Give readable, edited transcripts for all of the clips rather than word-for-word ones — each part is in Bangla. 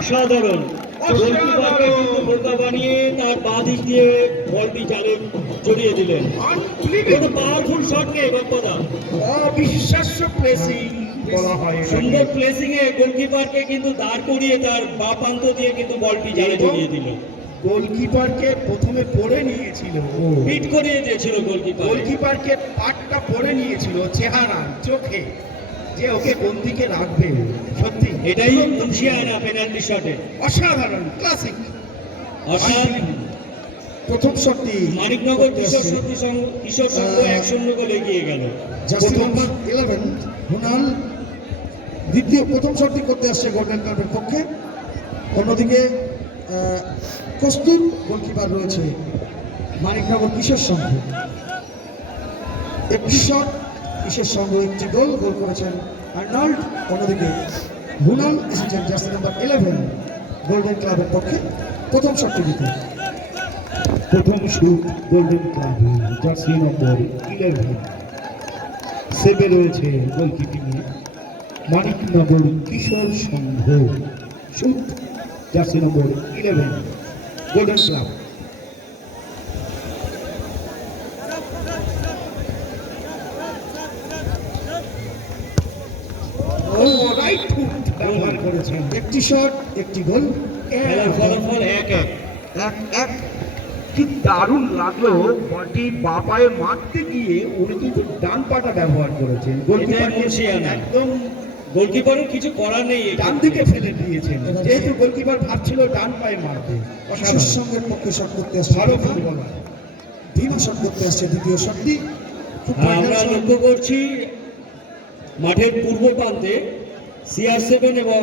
অসাধারণ বোকা বানিয়ে তার বাঁ দিক দিয়ে বলটি জালে জড়িয়ে দিলেন। পাওয়ারফুল শট নেই বাপ্পাদা, অবিশ্বাস্য প্লেসিং বলা হয়। সুন্দর প্লেসিং এ গোলকিপারকে কিন্তু দাঁড় করিয়ে তার বাঁ প্রান্ত দিয়ে কিন্তু বলটি জালে জড়িয়ে দিল। গোলকিপারকে প্রথমে পড়ে নিয়েছিল, হিট করিয়ে দিয়েছিল গোলকিপারকে পাটটা পড়ে নিয়েছিল চেহারা চোখে, যে ওকে কোন দিকে রাখবে। সত্যি এটাই মুন্সিয়ানা পেনাল্টি শটে অসাধারণ ক্লাসিক। প্রথম শটটি মানিকনগর কিশোর সংঘ 1-0 গোলে এগিয়ে গেল। জার্সি নাম্বার 11 হুনাল দ্বিতীয় প্রথম শটটি করতে আসছে গোল্ডেন ক্লাবের পক্ষে। অন্যদিকে কস্তুর গোলকিপার রয়েছে মানিকনগর কিশোর সংঘ। একটি শট কিশোর সংঘ, একটি গোল করেছেন আর্নল্ড। অন্যদিকে হুনাল এসেছেন জার্সি নাম্বার 11 গোল্ডেন ক্লাবের পক্ষে প্রথম শটটি দিতে। প্রথম shoot golden club jersey number 11 সেভে রয়েছে গোলকিপিংয়ে Maniknagar Kishore Sangha. Shoot jersey number 11 golden club. Right foot ব্যবহার করেছেন। একটি শট একটি গোল, ফলাফল 1-1। কি দারুণ লাগলো, বলটি বাঁ পায়ে মারতে গিয়ে উনি কিন্তু ডান পাটা ব্যবহার করেছেন। একদম গোলকিপারের কিছু করার নেই, ডান দিকে ফেলে দিয়েছেন, যেহেতু গোলকিপার ভাবছিল ডান পায়ে মারতে। কিশোর সংঘের পক্ষে শট করতে আসছে ভালো ফুটবলার, ধীমা শট করতে আসছে দ্বিতীয় শটটি। আমরা লক্ষ্য করছি মাঠের পূর্ব প্রান্তে CR7 এবং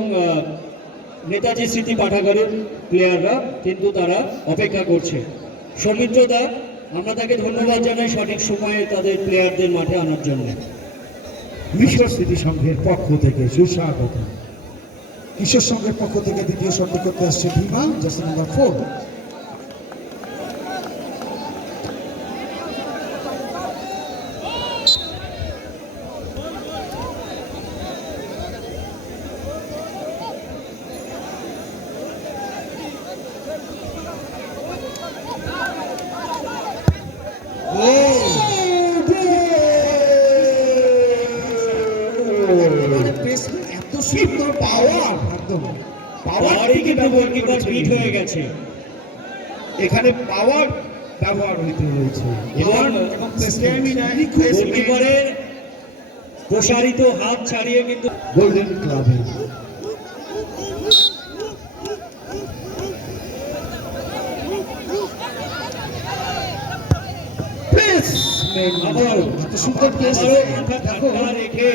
নেতাজি স্মৃতি পাঠাগারের প্লেয়াররা কিন্তু তারা অপেক্ষা করছে। সৌমিত্র দা, আমরা তাকে ধন্যবাদ জানাই সঠিক সময়ে তাদের প্লেয়ারদের মাঠে আনার জন্য। মিশর স্মৃতি সংঘের পক্ষ থেকে সুস্বাগত। কিশোর সংঘের পক্ষ থেকে দ্বিতীয় শটটি করতে আসছে ধীমা, জার্সি নাম্বার 4। এত সুন্দর পাওয়ার, একদম পাওয়ারই কিন্তু গোলকিপার ফিট হয়ে গেছে। এখানে পাওয়ার ব্যবহার হইতে হয়েছে এবং গোলকিপারের প্রসারিত হাত ছাড়িয়ে কিন্তু গোল্ডেন ক্লাবে এত সুন্দর প্লেস রেখে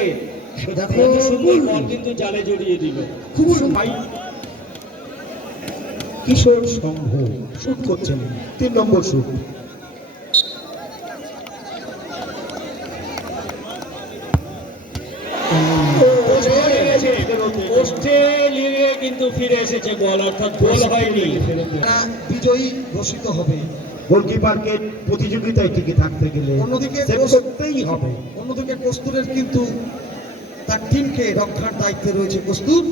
দেখো সুন্দর বল কিন্তু জালে জড়িয়ে দিল। খুব কিশোর সংঘ শুট করছেন 3 নম্বর শুট। পোস্টে লিগে কিন্তু ফিরে এসেছে বল, অর্থাৎ গোল হয়নি। বিজয়ী ঘোষিত হবে। গোলকিপারকে প্রতিযোগিতায় টিকে থাকতে গেলে অন্যদিকে করতেই হবে। অন্যদিকে কস্তুরের কিন্তু তার টিমকে রক্ষার দায়িত্বে রয়েছে কস্তুর,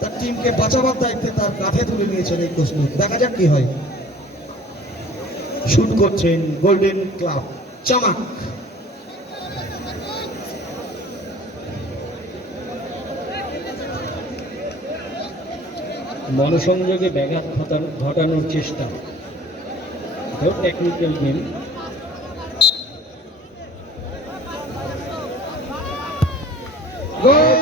তার টিমকে বাঁচাবার দায়িত্বে তার কাঁধে তুলে নিয়েছেন এই কস্তুর। দেখা যাক কি হয়। শুট করছেন গোল্ডেন ক্লাব চামাক। মনসংযোগে ব্যাঘাত ঘটানোর চেষ্টা, টেকনিক্যাল গেম। গোল